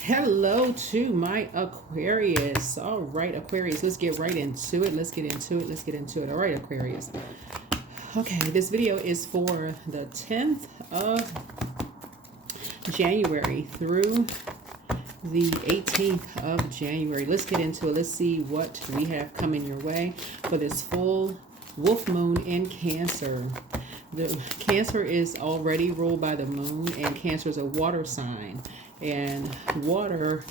Hello to my Aquarius. All right, Aquarius, let's get right into it. Let's get into it. Let's get into it. All right, Aquarius. Okay, this video is for the 10th of January through the 18th of January. Let's get into it. Let's see what we have coming your way for this full wolf moon in Cancer. The Cancer is already ruled by the moon, and Cancer is a water sign, and water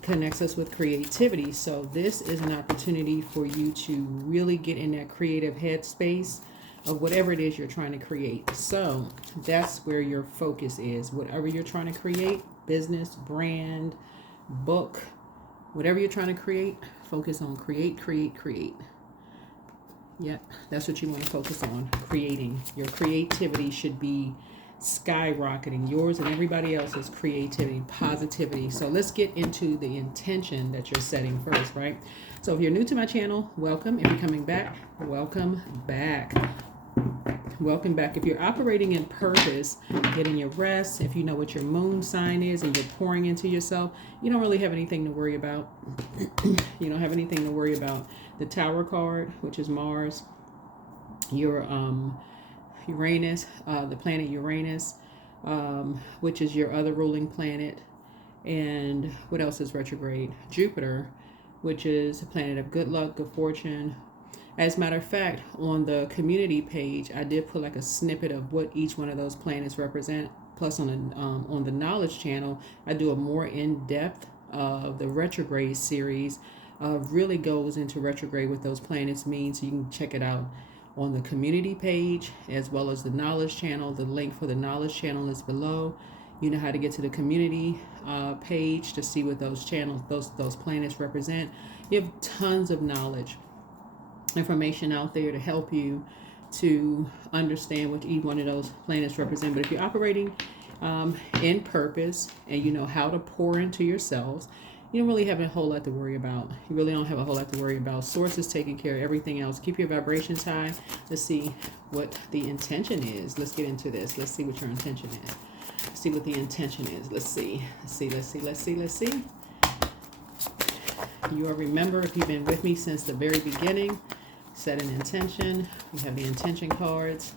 connects us with creativity. So this is an opportunity for you to really get in that creative headspace of whatever it is you're trying to create. So that's where your focus is. Whatever you're trying to create, business, brand, book, whatever you're trying to create, focus on create. Yeah, that's what you want to focus on, creating. Your creativity should be skyrocketing, yours and everybody else's creativity, positivity. So let's get into the intention that you're setting first, right? So if you're new to my channel, welcome. If you're coming back, welcome back. Welcome back. If you're operating in purpose, getting your rest, if you know what your moon sign is and you're pouring into yourself, you don't really have anything to worry about. You don't have anything to worry about. The Tower card, which is Mars, your Uranus, the planet Uranus, which is your other ruling planet. And what else is retrograde? Jupiter, which is a planet of good luck, good fortune. As a matter of fact, on the community page, I did put like a snippet of what each one of those planets represent. Plus, on the knowledge channel, I do a more in-depth of the retrograde series. Really goes into retrograde, what those planets mean. So you can check it out on the community page as well as the knowledge channel. The link for the knowledge channel is below. You know how to get to the community page to see what those channels, those planets represent. You have tons of knowledge, information out there to help you to understand what each one of those planets represent. But if you're operating in purpose and you know how to pour into yourselves, you don't really have a whole lot to worry about. You really don't have a whole lot to worry about. Source is taking care of everything else. Keep your vibrations high. Let's see what the intention is. Let's get into this. Let's see what your intention is. Let's see what the intention is. Let's see. Let's see. You all remember, if you've been with me since the very beginning, set an intention. We have the intention cards.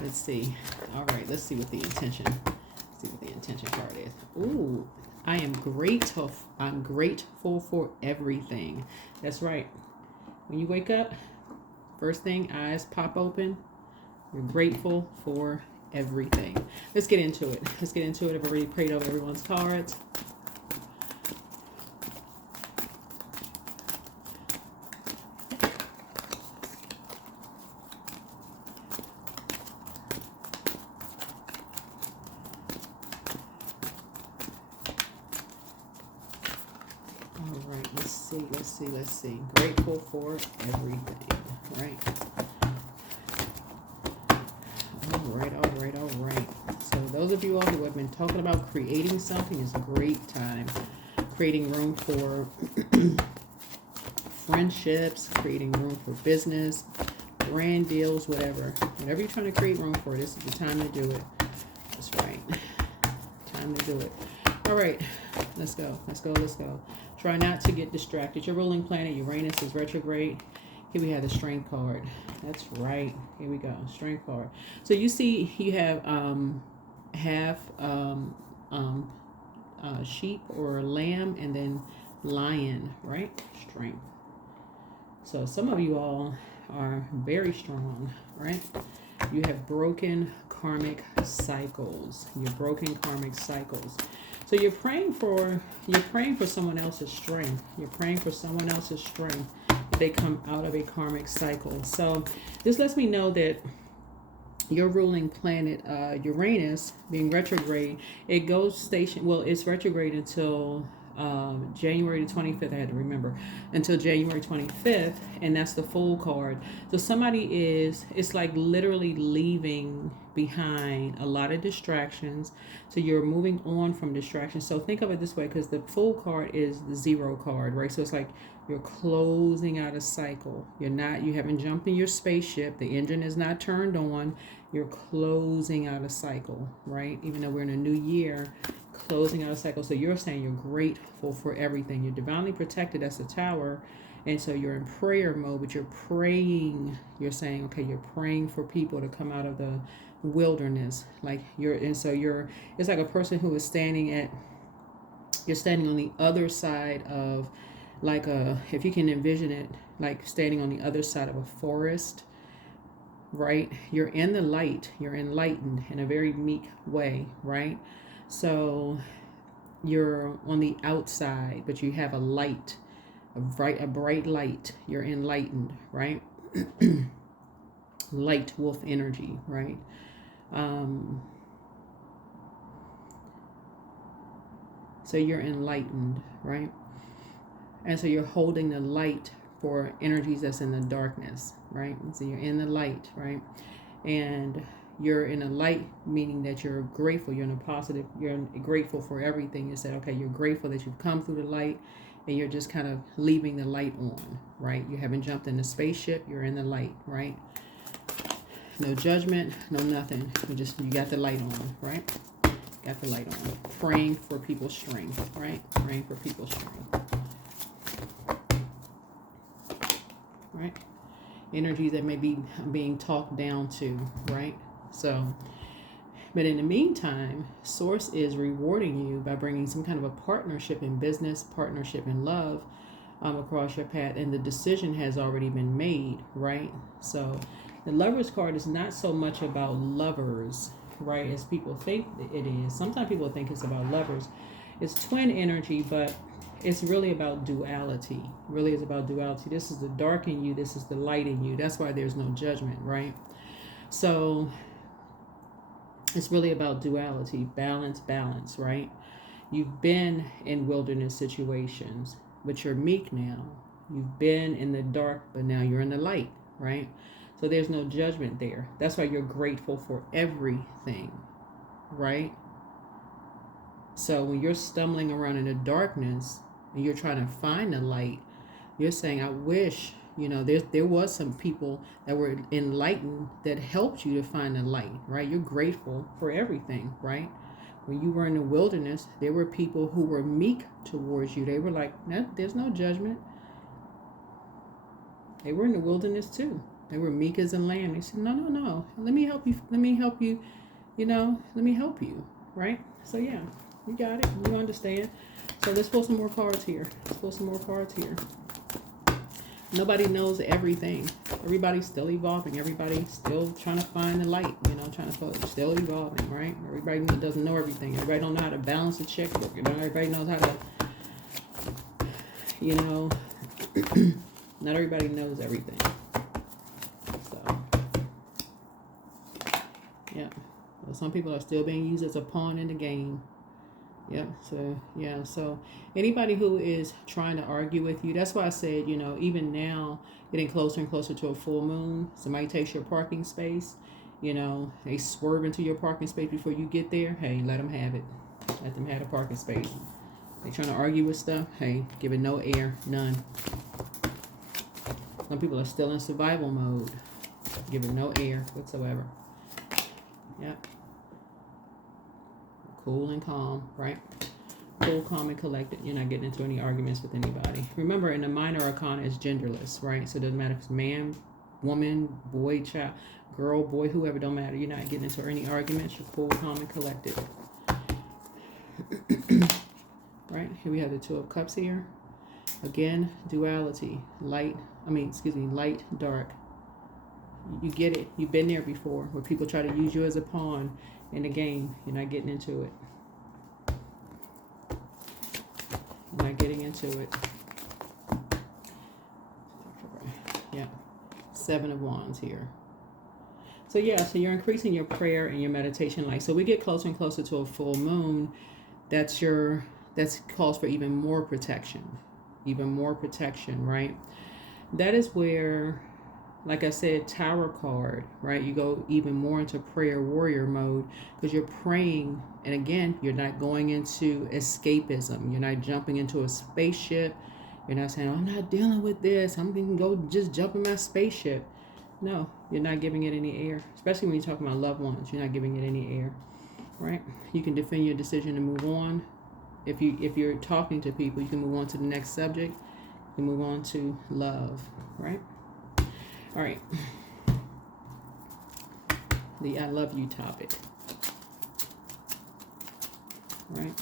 Let's see. All right, let's see what the intention. Let's see what the intention card is. Ooh, I am grateful. I'm grateful for everything. That's right. When you wake up, first thing, eyes pop open. You're grateful for everything. Let's get into it. Let's get into it. I've already prayed over everyone's cards. All right, let's see. Grateful for everything, right? All right. So those of you all who have been talking about creating something, is a great time. Creating room for friendships, creating room for business, brand deals, whatever. Whatever you're trying to create room for, this is the time to do it. That's right. Time to do it. All right, let's go. Try not to get distracted. Your ruling planet, Uranus, is retrograde. Here we have the Strength card. That's right. Here we go. Strength card. So you see you have half sheep or lamb and then lion, right? Strength. So some of you all are very strong, right? You have broken karmic cycles. So you're praying for someone else's strength. You're praying for someone else's strength if they come out of a karmic cycle. So this lets me know that your ruling planet, Uranus, being retrograde, it goes station. Well, it's retrograde until January the 25th. I had to remember, until January 25th, and that's the Fool card. So it's like literally leaving behind a lot of distractions. So you're moving on from distractions. So think of it this way, because the Fool card is the zero card, right? So it's like you're closing out a cycle. You haven't jumped in your spaceship. The engine is not turned on. You're closing out a cycle, right? Even though we're in a new year, closing out a cycle. So you're saying you're grateful for everything. You're divinely protected as a tower. And so you're in prayer mode, but you're praying. You're saying, okay, you're praying for people to come out of the wilderness. Like it's like a person who is you're standing on the other side of, like if you can envision it, like standing on the other side of a forest, right? You're in the light, you're enlightened in a very meek way, right? So you're on the outside, but you have a light, a bright light. You're enlightened, right? Light wolf energy, right? So you're enlightened, right? And so you're holding the light for energies that's in the darkness, right? So you're in the light, right? And you're in a light, meaning that you're grateful, you're in a positive, you're grateful for everything. You said, okay, you're grateful that you've come through the light, and you're just kind of leaving the light on, right? You haven't jumped in the spaceship, you're in the light, right? No judgment, no nothing. You got the light on, right? Got the light on. Praying for people's strength, right? Praying for people's strength. Right? Energies that may be being talked down to, right? So, but in the meantime, Source is rewarding you by bringing some kind of a partnership in business, partnership in love across your path, and the decision has already been made, right? So the Lovers card is not so much about lovers, right, as people think it is. Sometimes people think it's about lovers. It's twin energy, but it's really about duality. Really is about duality. This is the dark in you, this is the light in you. That's why there's no judgment, right? So it's really about duality, balance, right? You've been in wilderness situations, but you're meek now. You've been in the dark, but now you're in the light, right? So there's no judgment there. That's why you're grateful for everything, right? So when you're stumbling around in the darkness and you're trying to find the light, you're saying, I wish, there was some people that were enlightened that helped you to find the light, right? You're grateful for everything, right? When you were in the wilderness, there were people who were meek towards you. They were like, no, there's no judgment. They were in the wilderness too. They were meek as a lamb. They said, no. Let me help you. Let me help you. Let me help you. Right? So yeah, you got it. You understand. So let's pull some more cards here. Nobody knows everything. Everybody's still evolving. Everybody's still trying to find the light. Still evolving, right? Everybody doesn't know everything. Everybody don't know how to balance a checkbook. Everybody knows how to, not everybody knows everything. So, yeah. Well, some people are still being used as a pawn in the game. Yep. So, yeah. So, anybody who is trying to argue with you, that's why I said, even now, getting closer and closer to a full moon, somebody takes your parking space, they swerve into your parking space before you get there. Hey, let them have it. Let them have the parking space. They trying to argue with stuff. Hey, give it no air, none. Some people are still in survival mode. Give it no air whatsoever. Yep. Cool and calm, right? Cool, calm, and collected. You're not getting into any arguments with anybody. Remember, in the minor arcana, it's genderless, right? So it doesn't matter if it's man, woman, boy, child, girl, boy, whoever, don't matter. You're not getting into any arguments. You're cool, calm, and collected. Right? Here we have the Two of Cups here. Again, duality. Light, dark. You get it. You've been there before, where people try to use you as a pawn in the game. You're not getting into it. You're not getting into it. Yeah. Seven of Wands here. So yeah, so you're increasing your prayer and your meditation life. So we get closer and closer to a full moon. That's calls for even more protection. Even more protection, right? That is where, like I said, Tower card, right? You go even more into prayer warrior mode because you're praying. And again, you're not going into escapism. You're not jumping into a spaceship. You're not saying, I'm not dealing with this. I'm going to go just jump in my spaceship. No, you're not giving it any air. Especially when you're talking about loved ones. You're not giving it any air. right? You can defend your decision and move on. If you're talking to people, you can move on to the next subject. You can move on to love, right? All right. The I love you topic, right?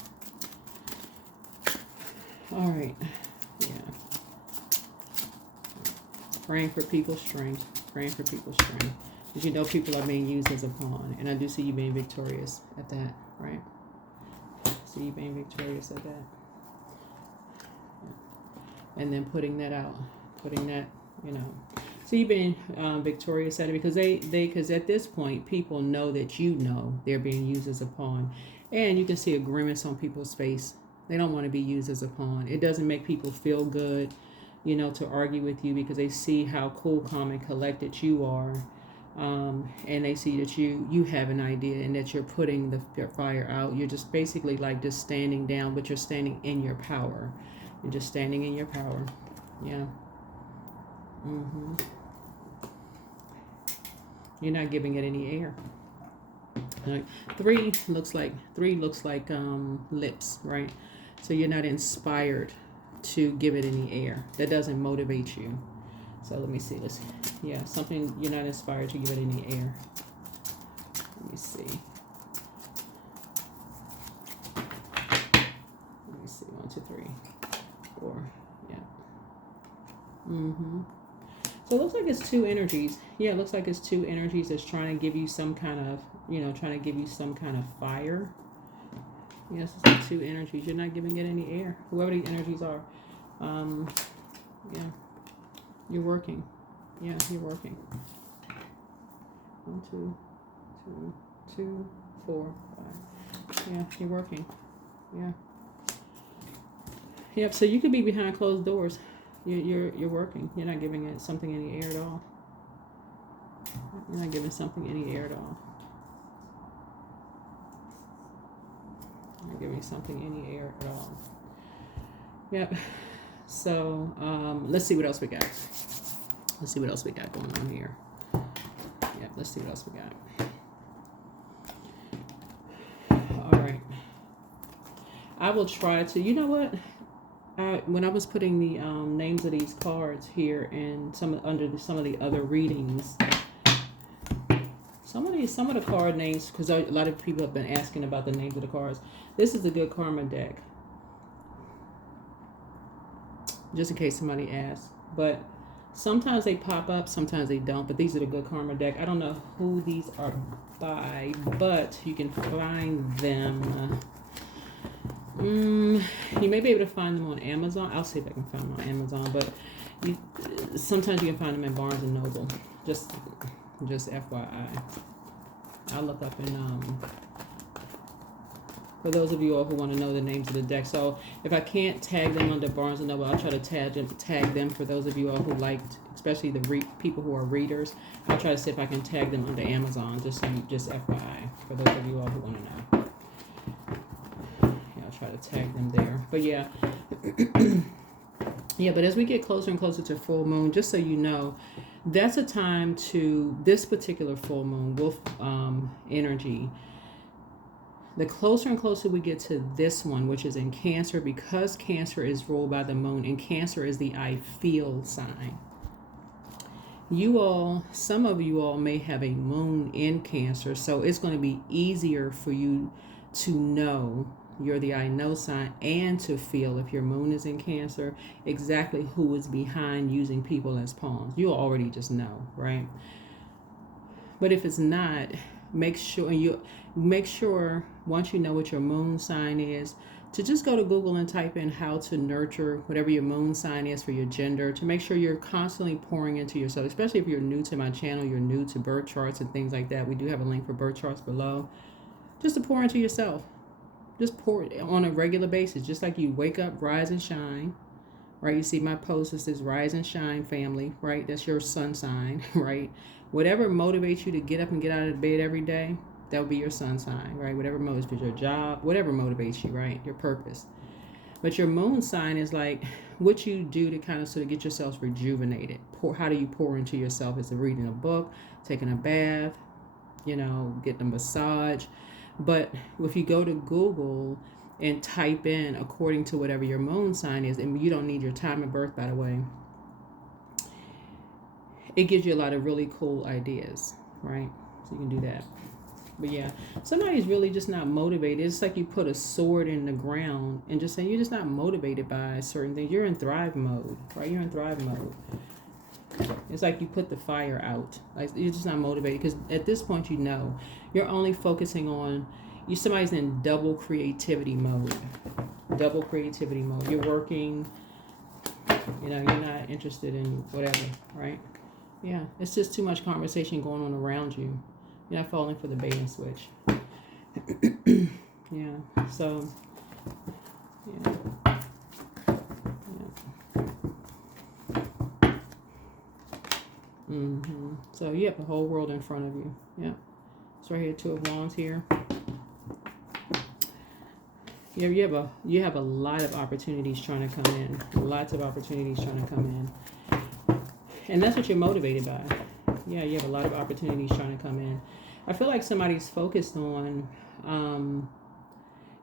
All right. Yeah. Praying for people's strength. Praying for people's strength. Because you know people are being used as a pawn. And I do see you being victorious at that, right? See you being victorious at that. And then putting that out. Putting that, you know. So you've been victorious at it because because at this point, people know that you know they're being used as a pawn. And you can see a grimace on people's face. They don't want to be used as a pawn. It doesn't make people feel good, you know, to argue with you because they see how cool, calm, and collected you are. And they see that you have an idea and that you're putting the fire out. You're just basically like just standing down, but you're standing in your power. You're just standing in your power. Yeah. You're not giving it any air. Like, three looks like lips, right? So you're not inspired to give it any air. That doesn't motivate you. So let me see this. Yeah, something you're not inspired to give it any air. Let me see. Let me see. 1, 2, 3, 4. Yeah. So it looks like it's two energies. Yeah, it looks like it's two energies that's trying to give you some kind of, you know, trying to give you some kind of fire. Yes, it's like two energies. You're not giving it any air. Whoever these energies are. Yeah. You're working. Yeah, you're working. 1, 2, 2, 4, 5. Yeah, you're working. Yeah. Yep, so you could be behind closed doors. You're working. You're not giving it something any air at all. You're not giving something any air at all. You're not giving something any air at all. Yep. So let's see what else we got. Let's see what else we got going on here. Yep, let's see what else we got. All right. I will try to, you know what? When I was putting the names of these cards here and some of the other readings, some of the card names, because a lot of people have been asking about the names of the cards. This is a good karma deck, just in case somebody asks. But sometimes they pop up, sometimes they don't. But these are the good karma deck. I don't know who these are by, but you can find them. You may be able to find them on Amazon. I'll see if I can find them on Amazon, but sometimes you can find them in Barnes and Noble. Just FYI. I'll look up in for those of you all who want to know the names of the deck. So if I can't tag them under Barnes and Noble, I'll try to tag them for those of you all who liked, especially the people who are readers. I'll try to see if I can tag them under Amazon. Just FYI for those of you all who want to know. Try to tag them there, but yeah. Yeah, but as we get closer and closer to full moon, just so you know, that's a time to this particular full moon wolf energy. The closer and closer we get to this one, which is in Cancer, because Cancer is ruled by the moon and Cancer is the I feel sign. Some of you all may have a moon in Cancer, so it's going to be easier for you to know. You're the I know sign, and to feel, if your moon is in Cancer, exactly who is behind using people as pawns. You'll already just know, right? But if it's not, make sure once you know what your moon sign is, to just go to Google and type in how to nurture whatever your moon sign is for your gender, to make sure you're constantly pouring into yourself, especially if you're new to my channel, you're new to birth charts and things like that. We do have a link for birth charts below. Just to pour into yourself. Just pour it on a regular basis, just like you wake up, rise and shine, right? You see my post, it says rise and shine family, right? That's your sun sign, right? Whatever motivates you to get up and get out of bed every day, that will be your sun sign, right? Whatever motivates your job, whatever motivates you, right? Your purpose. But your moon sign is like what you do to kind of sort of get yourself rejuvenated. How do you pour into yourself? Is it reading a book, taking a bath, getting a massage, But if you go to Google and type in according to whatever your moon sign is, and you don't need your time of birth, by the way, it gives you a lot of really cool ideas, right? So you can do that. But yeah, somebody's really just not motivated. It's like you put a sword in the ground and just saying you're just not motivated by certain things. You're in thrive mode, right? You're in thrive mode. It's like you put the fire out. Like you're just not motivated because at this point, you know, you're only focusing on somebody's in double creativity mode. Double creativity mode. You're working, you know, you're not interested in whatever, right? Yeah, it's just too much conversation going on around you. You're not falling for the bait and switch. Yeah, so, yeah. So you have the whole world in front of you. Yeah. It's right here, Two of Wands here. Yeah, you have a lot of opportunities trying to come in. Lots of opportunities trying to come in. And that's what you're motivated by. Yeah, you have a lot of opportunities trying to come in. I feel like somebody's focused on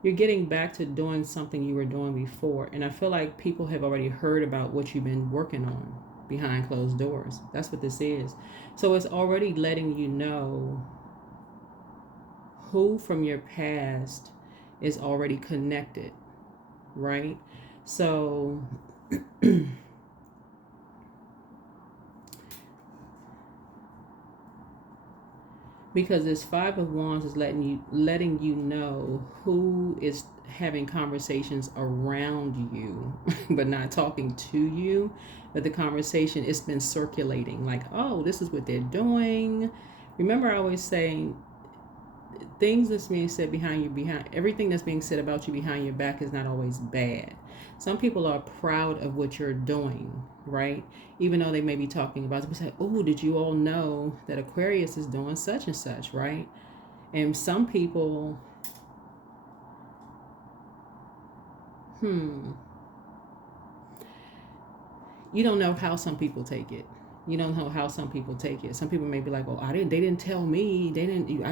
you're getting back to doing something you were doing before. And I feel like people have already heard about what you've been working on behind closed doors. That's what this is. So it's already letting you know who from your past is already connected, right? So because this Five of Wands is letting you know who is having conversations around you but not talking to you, but the conversation, it's been circulating like, oh, this is what they're doing. Remember, I always say things that's being said behind everything that's being said about you behind your back is not always bad. Some people are proud of what you're doing, right? Even though they may be talking about it, but say, oh, did you all know that Aquarius is doing such and such, right? And some people, you don't know how some people take it. You don't know how some people take it. Some people may be like, oh, they didn't tell me. I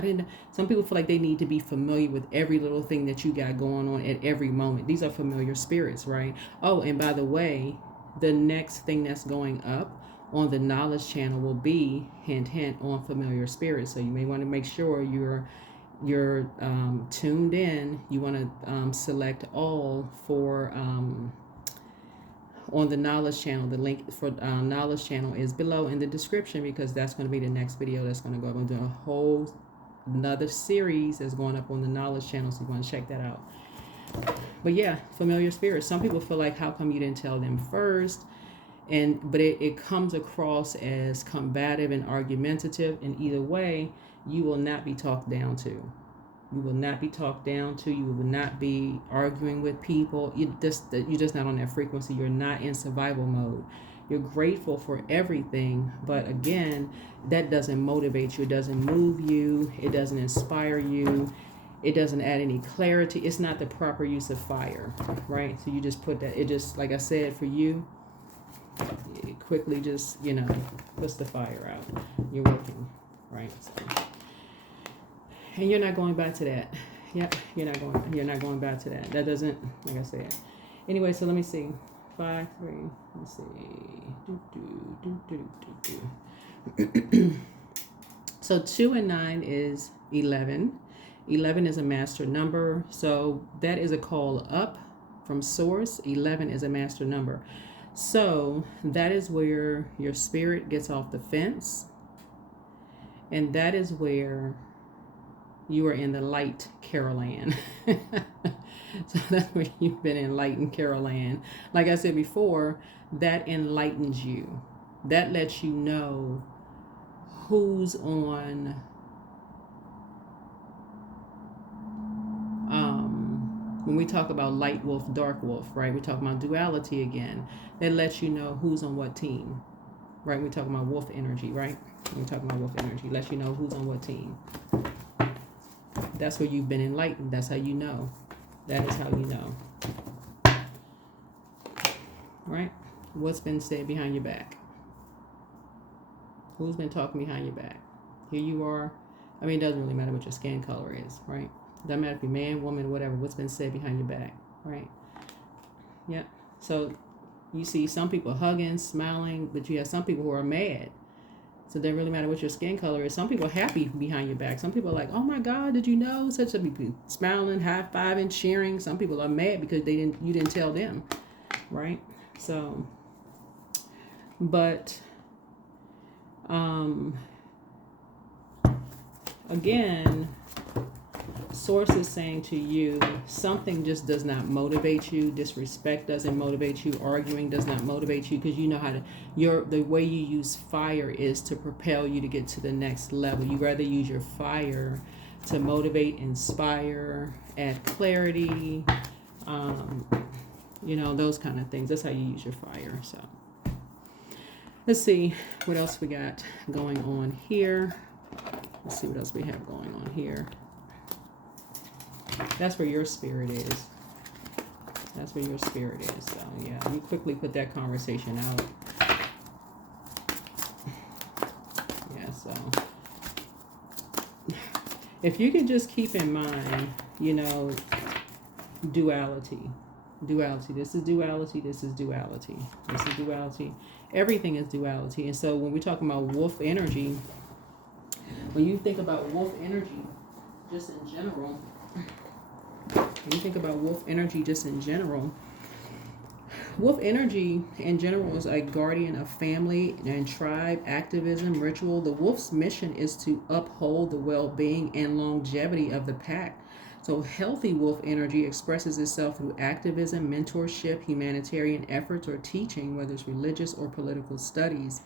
didn't. Some people feel like they need to be familiar with every little thing that you got going on at every moment. These are familiar spirits, right? Oh, and by the way, the next thing that's going up on the knowledge channel will be, hint, hint, on familiar spirits. So you may want to make sure you're tuned in. You want to select all for on the knowledge channel. The link for knowledge channel is below in the description, because that's going to be the next video that's going to go up. I'm doing a whole another series that's going up on the knowledge channel, so you want to check that out. But yeah, familiar spirits. Some people feel like, how come you didn't tell them first? But it comes across as combative and argumentative, and either way, you will not be talked down to. You will not be talked down to. You will not be arguing with people. You're just not on that frequency. You're not in survival mode. You're grateful for everything, but again, that doesn't motivate you. It doesn't move you. It doesn't inspire you. It doesn't add any clarity. It's not the proper use of fire, right? So you just put that. It just, like I said, for you, it quickly just, puts the fire out. You're working, right? So. And you're not going back to that. Yep, you're not going back to that. That doesn't, like I said. Anyway, so let me see. 5, 3. Let's see. So 2 and 9 is 11. 11 is a master number. So that is a call up from source. 11 is a master number. So that is where your spirit gets off the fence. And that is where you are in the light Caroline. So that's where you've been enlightened, Caroline. Like I said before, that enlightens you. That lets you know who's on when we talk about light wolf, dark wolf, right? We're talking about duality again. That lets you know who's on what team, right? We're talking about wolf energy, right? We're talking about wolf energy. Lets you know who's on what team. That's where you've been enlightened. That's how you know. That is how you know. Right? What's been said behind your back? Who's been talking behind your back? Here you are. I mean, it doesn't really matter what your skin color is, right? Doesn't matter if you're man, woman, whatever. What's been said behind your back, right? Yep. So you see some people hugging, smiling, but you have some people who are mad. So it doesn't really matter what your skin color is. Some people are happy behind your back. Some people are like, oh my God, did you know? Such a people smiling, high-fiving, cheering. Some people are mad because you didn't tell them, right? So, but again, Source is saying to you, something just does not motivate you. Disrespect doesn't motivate you. Arguing does not motivate you, because you know how to. The way you use fire is to propel you to get to the next level. You rather use your fire to motivate, inspire, add clarity, those kind of things. That's how you use your fire. So let's see what else we got going on here. Let's see what else we have going on here. That's where your spirit is. That's where your spirit is. So, yeah, you quickly put that conversation out. Yeah, so if you can just keep in mind, duality. Duality. This is duality. This is duality. This is duality. Everything is duality. And so when we're talking about wolf energy, when you think about wolf energy, just in general, when you think about wolf energy just in general, wolf energy in general is a guardian of family and tribe, activism, ritual. The wolf's mission is to uphold the well-being and longevity of the pack. So healthy wolf energy expresses itself through activism, mentorship, humanitarian efforts, or teaching, whether it's religious or political studies.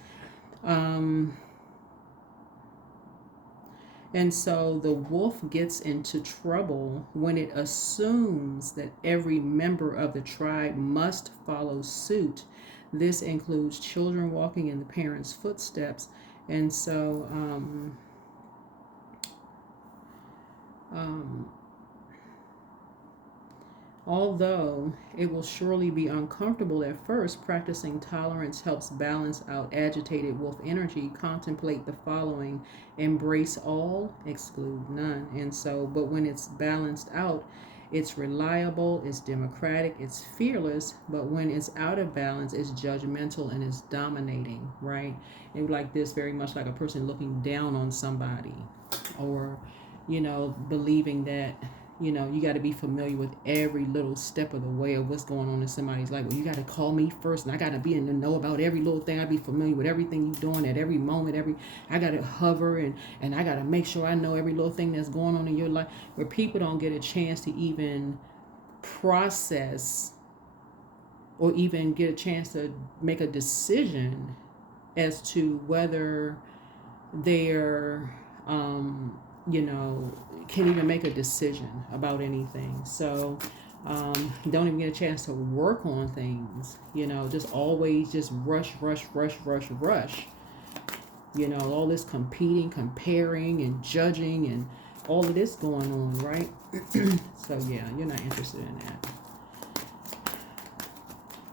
And so the wolf gets into trouble when it assumes that every member of the tribe must follow suit. This includes children walking in the parents' footsteps. And so although it will surely be uncomfortable at first, practicing tolerance helps balance out agitated wolf energy. Contemplate the following: embrace all, exclude none. And so, but when it's balanced out, it's reliable, it's democratic, it's fearless. But when it's out of balance, it's judgmental and it's dominating, right? And like this, very much like a person looking down on somebody, or, believing that, you got to be familiar with every little step of the way of what's going on in somebody's life. Well, you got to call me first, and I got to be in the know about every little thing. I be familiar with everything you're doing at every moment. I got to hover, and I got to make sure I know every little thing that's going on in your life. Where people don't get a chance to even process or even get a chance to make a decision as to whether they're, can even make a decision about anything. So don't even get a chance to work on things, just always just rush. All this competing, comparing, and judging, and all of this going on, right? So yeah, you're not interested in that.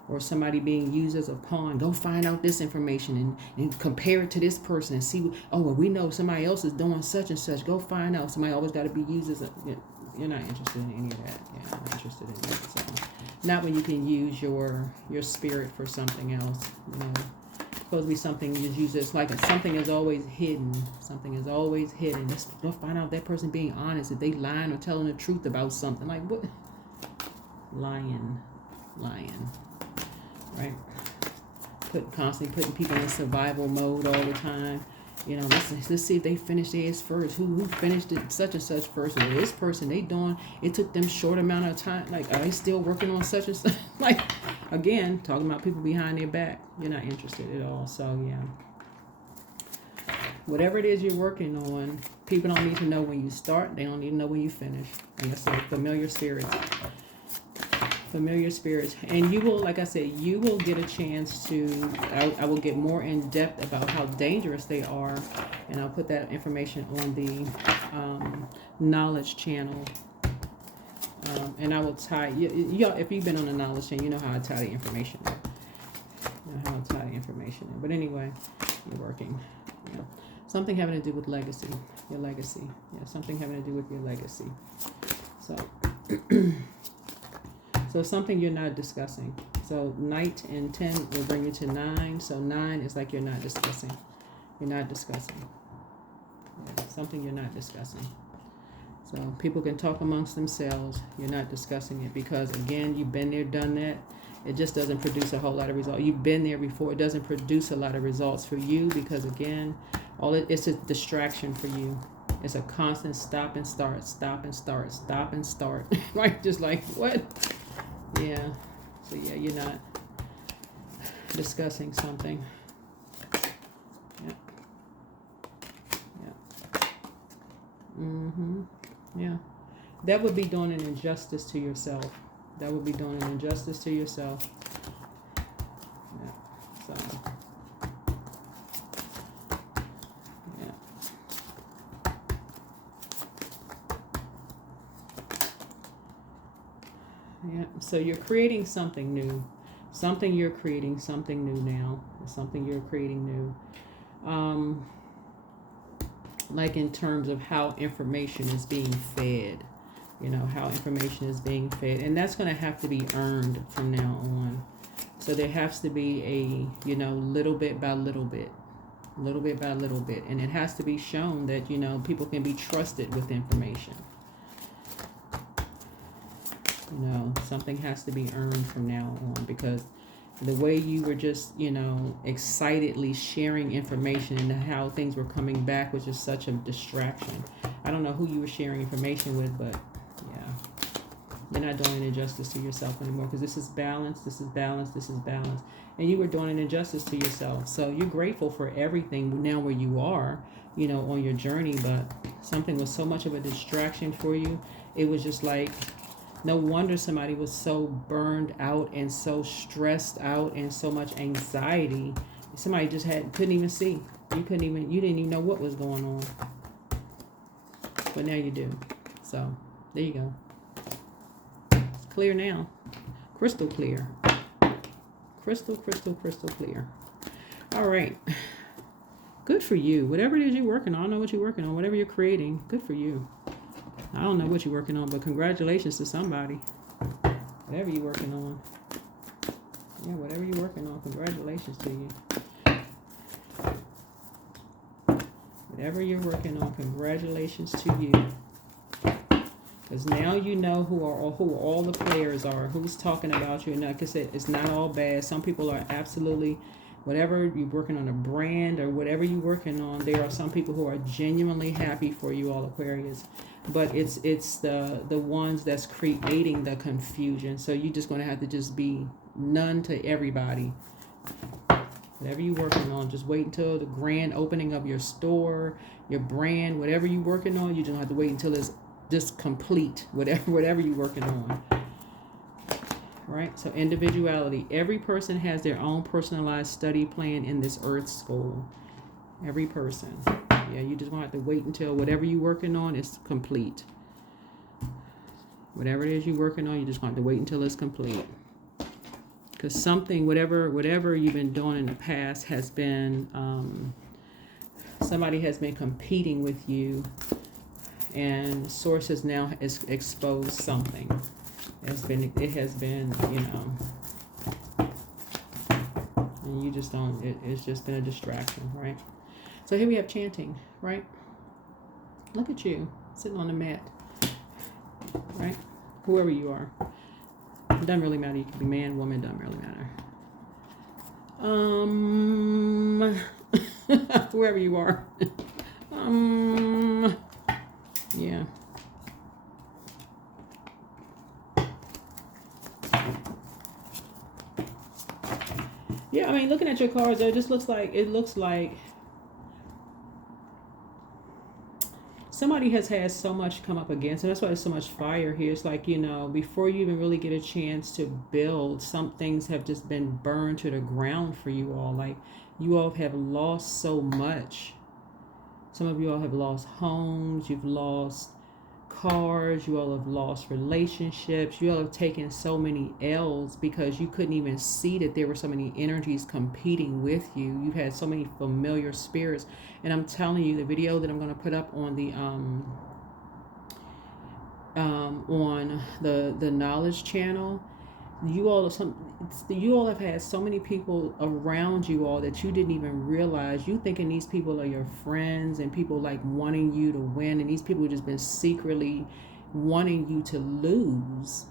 Or somebody being used as a pawn. Go find out this information and compare it to this person and see, we know somebody else is doing such and such. Go find out. Somebody always got to be used as you're not interested in any of that. Yeah, I'm not interested in that. So, not when you can use your spirit for something else. It's supposed to be something you use. It's like something is always hidden. Something is always hidden. Let's go find out that person being honest. If they lying or telling the truth about something. Like what? Lying. Right? Constantly putting people in survival mode all the time. Let's see if they finished theirs first. Who finished it such and such first? Well, this person, it took them short amount of time. Like, are they still working on such and such? Like, again, talking about people behind their back. You're not interested at all. So, yeah. Whatever it is you're working on, people don't need to know when you start. They don't need to know when you finish. And that's like familiar spirits. And you will, like I said, you will get a chance to, I will get more in depth about how dangerous they are, and I'll put that information on the knowledge channel, and I will tie, if you've been on the knowledge channel, you know how I tie the information in. But anyway, you're working. Yeah. Something having to do with legacy, your legacy. Yeah, something having to do with your legacy. So, so something you're not discussing. So Knight and 10 will bring you to 9. So 9 is like you're not discussing. You're not discussing. Yeah, something you're not discussing. So people can talk amongst themselves. You're not discussing it because, again, you've been there, done that. It just doesn't produce a whole lot of results. You've been there before. It doesn't produce a lot of results for you because, again, it's a distraction for you. It's a constant stop and start, stop and start, stop and start. Right? Just like, what? Yeah. So, yeah, you're not discussing something. Yeah. Yeah. Mm-hmm. Yeah. That would be doing an injustice to yourself. That would be doing an injustice to yourself. Yeah. So. Yeah. Yeah. So you're creating something new. Something you're creating something new now. Something you're creating new. Like in terms of how information is being fed. You know, how information is being fed. And that's going to have to be earned from now on. So there has to be a, you know, little bit by little bit. Little bit by little bit. And it has to be shown that, you know, people can be trusted with information. You know, something has to be earned from now on because the way you were just, you know, excitedly sharing information and how things were coming back was just such a distraction. I don't know who you were sharing information with, but yeah, you're not doing an injustice to yourself anymore because this is balance, this is balance, this is balance. And you were doing an injustice to yourself. So you're grateful for everything now where you are, you know, on your journey, but something was so much of a distraction for you. It was just like, no wonder somebody was so burned out and so stressed out and so much anxiety. Somebody just couldn't even see. You didn't even know what was going on. But now you do. So there you go. It's clear now. Crystal clear. Crystal clear. All right. Good for you. Whatever it is you're working on, I don't know what you're working on. Whatever you're creating, good for you. I don't know what you're working on, but congratulations to somebody. Whatever you're working on. Yeah, whatever you're working on, congratulations to you. Whatever you're working on, congratulations to you. Because now you know who all the players are, who's talking about you. And like I said, it's not all bad. Some people are absolutely, whatever you're working on, a brand or whatever you're working on, there are some people who are genuinely happy for you, all Aquarius. But it's the ones that's creating the confusion. So you're just going to have to just be none to everybody. Whatever you're working on, just wait until the grand opening of your store, your brand, whatever you're working on, you just have to wait until it's just complete, whatever you're working on. Right? So individuality. Every person has their own personalized study plan in this earth school. Every person. Yeah, you just want to have to wait until whatever you're working on is complete. Whatever it is you're working on, you just want to wait until it's complete. Because something, whatever you've been doing in the past has been, somebody has been competing with you, and source has now exposed something. It has been, you know, and you just don't. It's just been a distraction, right? So here we have chanting, right? Look at you sitting on the mat, right? Whoever you are. It doesn't really matter. You can be man, woman, doesn't really matter. Whoever you are. Yeah. Yeah, I mean, looking at your cards, it looks like somebody has had so much come up against, and that's why there's so much fire here. It's like, you know, before you even really get a chance to build, some things have just been burned to the ground for you all. Like, you all have lost so much. Some of you all have lost homes, you've lost cars, you all have lost relationships, you all have taken so many L's because you couldn't even see that there were so many energies competing with you. You've had so many familiar spirits, and I'm telling you, the video that I'm going to put up on the on the knowledge channel, you all have had so many people around you all that you didn't even realize. You thinking these people are your friends and people like wanting you to win, and these people have just been secretly wanting you to lose.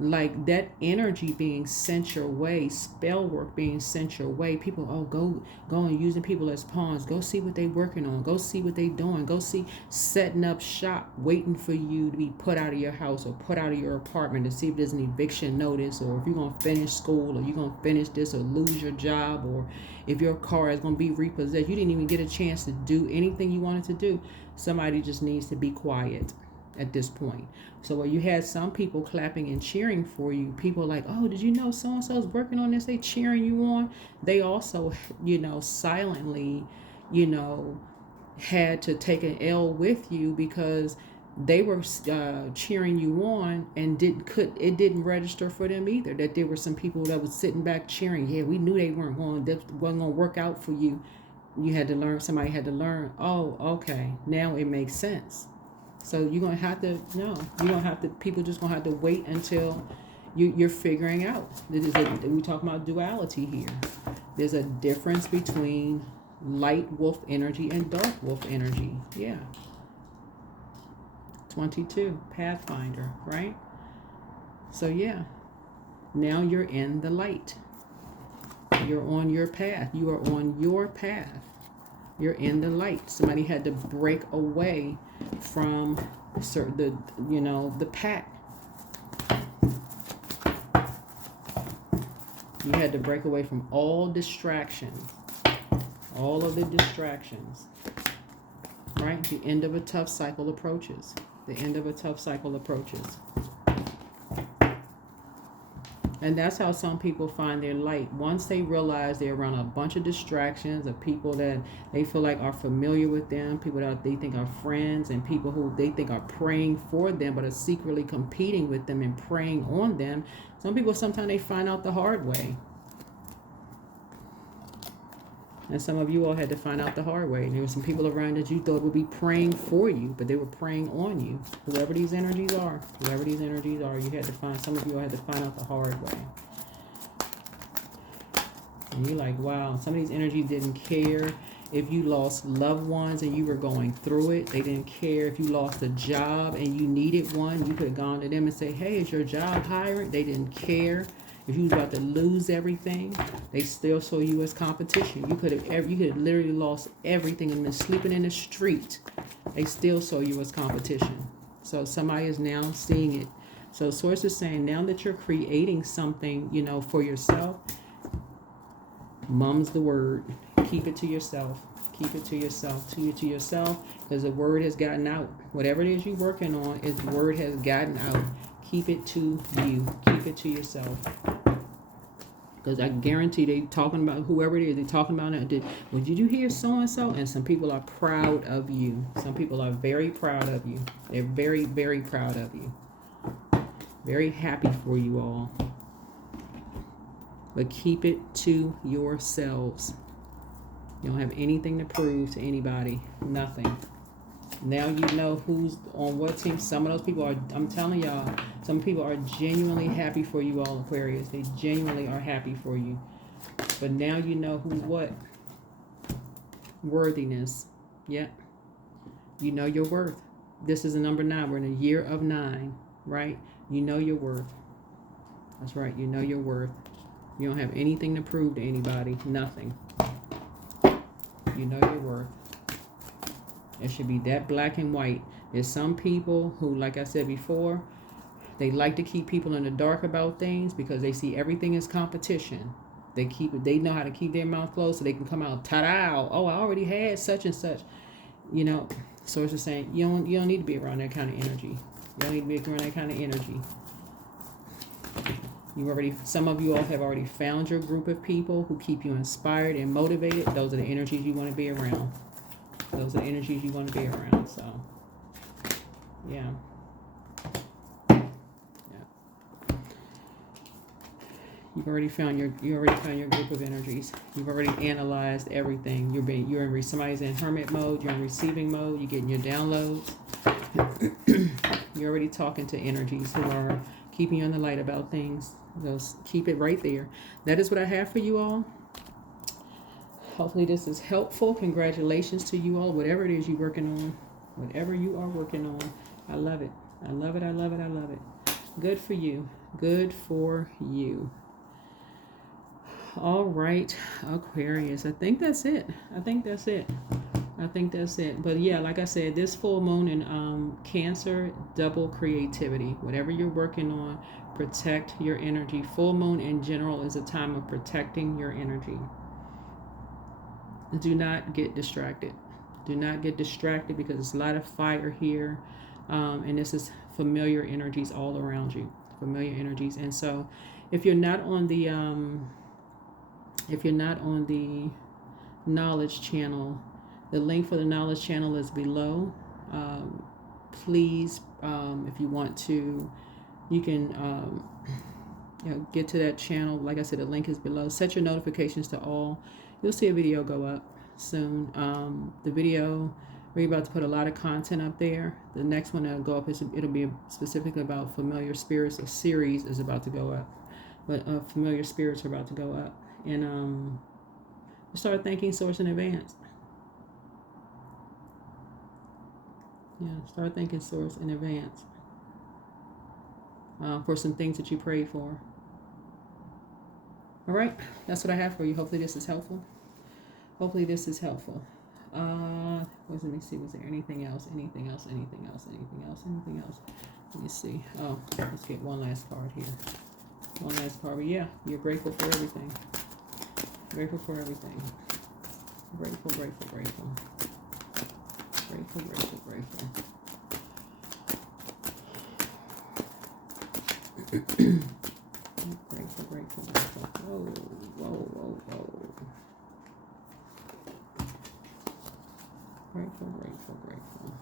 Like that energy being sent your way, spell work being sent your way. People, oh, go and using people as pawns. Go see what they working on. Go see what they doing. Go see, setting up shop, waiting for you to be put out of your house or put out of your apartment to see if there's an eviction notice, or if you're gonna finish school, or you're gonna finish this, or lose your job, or if your car is gonna be repossessed. You didn't even get a chance to do anything you wanted to do. Somebody just needs to be quiet at this point. So where you had some people clapping and cheering for you, people like, oh, did you know so and so's working on this? They cheering you on. They also, silently, had to take an L with you because they were cheering you on, and it didn't register for them either that there were some people that was sitting back cheering. Yeah, we knew they wasn't going to work out for you. You had to learn. Somebody had to learn. Oh, okay, now it makes sense. So you're going to have to, people just going to have to wait until you're figuring out. We talking about duality here. There's a difference between light wolf energy and dark wolf energy. Yeah. 22, Pathfinder, right? So yeah, now you're in the light. You're on your path. You are on your path. You're in the light. Somebody had to break away from the pack. You had to break away from all distractions, all of the distractions, right? The end of a tough cycle approaches. The end of a tough cycle approaches. And that's how some people find their light. Once they realize they're around a bunch of distractions of people that they feel like are familiar with them, people that they think are friends, and people who they think are praying for them but are secretly competing with them and preying on them. Some people, sometimes they find out the hard way. And some of you all had to find out the hard way. And there were some people around that you thought would be praying for you, but they were praying on you. Whoever these energies are, you had to find, some of you all had to find out the hard way. And you're like, wow, some of these energies didn't care if you lost loved ones and you were going through it. They didn't care if you lost a job and you needed one. You could have gone to them and say, hey, is your job hiring? They didn't care. If you was about to lose everything, they still saw you as competition. You could have literally lost everything and been sleeping in the street. They still saw you as competition. So somebody is now seeing it. So Source is saying now that you're creating something, for yourself, mum's the word. Keep it to yourself. Keep it to yourself. Keep it to yourself, because the word has gotten out. Whatever it is you're working on, the word has gotten out. Keep it to you. Keep it to yourself. Because I guarantee they talking about whoever it is. They're talking about it. Well, did you hear so-and-so? And some people are proud of you. Some people are very proud of you. They're very, very proud of you. Very happy for you all. But keep it to yourselves. You don't have anything to prove to anybody. Nothing. Now you know who's on what team. Some of those people are, I'm telling y'all, some people are genuinely happy for you all, Aquarius. They genuinely are happy for you. But now you know who's what. Worthiness. Yeah. You know your worth. This is a number 9. We're in a year of 9, right? You know your worth. That's right. You know your worth. You don't have anything to prove to anybody. Nothing. You know your worth. It should be that black and white. There's some people who, like I said before, they like to keep people in the dark about things because they see everything as competition. They know how to keep their mouth closed so they can come out, ta-da, oh, I already had such and such. Source is saying you don't need to be around that kind of energy. You don't need to be around that kind of energy. Some of you all have already found your group of people who keep you inspired and motivated. Those are the energies you want to be around. Those are the energies you want to be around. So, yeah. You've already found your group of energies. You've already analyzed everything. Somebody's in hermit mode. You're in receiving mode. You're getting your downloads. You're already talking to energies who are keeping you in the light about things. Those, keep it right there. That is what I have for you all. Hopefully this is helpful. Congratulations to you all, whatever it is you're working on. Whatever you are working on. I love it. I love it. I love it. I love it. Good for you. Good for you. All right, Aquarius. I think that's it. I think that's it. I think that's it. But yeah, like I said, this full moon in Cancer, double creativity. Whatever you're working on, protect your energy. Full moon in general is a time of protecting your energy. Do not get distracted. Do not get distracted because there's a lot of fire here. And this is familiar energies all around you. Familiar energies. And so if you're not on the knowledge channel, the link for the knowledge channel is below. Please, if you want to, you can get to that channel. Like I said, the link is below. Set your notifications to all. You'll see a video go up soon. The video, we're about to put a lot of content up there. The next one that'll go up, it'll be specifically about familiar spirits. A series is about to go up. But familiar spirits are about to go up. And start thanking Source in advance. Yeah, start thanking Source in advance for some things that you prayed for. All right, that's what I have for you. Hopefully this is helpful. Hopefully this is helpful. Let me see, was there anything else? Anything else? Anything else? Anything else? Anything else? Let me see. Oh, let's get one last card here. One last card. But yeah, you're grateful for everything. Grateful for everything. Grateful, grateful, grateful. Grateful, grateful, grateful. Grateful, grateful, grateful. Whoa, whoa, whoa, whoa. Grateful, grateful, grateful.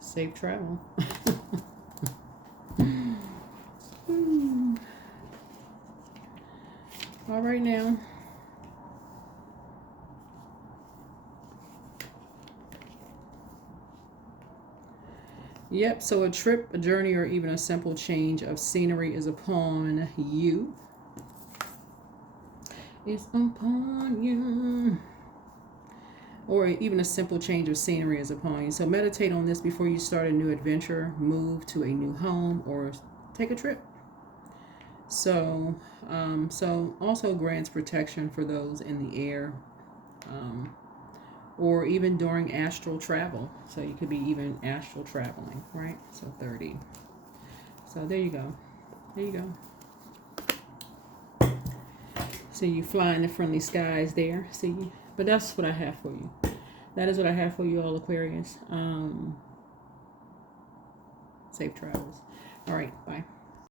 Safe travel. All right now. Yep, so a trip, a journey, or even a simple change of scenery is upon you. It's upon you. Or even a simple change of scenery is upon you. So meditate on this before you start a new adventure, move to a new home, or take a trip. So, also grants protection for those in the air, or even during astral travel. So you could be even astral traveling, right? So 30. So there you go. There you go. So you fly in the friendly skies there. See? But that's what I have for you. That is what I have for you all, Aquarius. Safe travels. All right. Bye.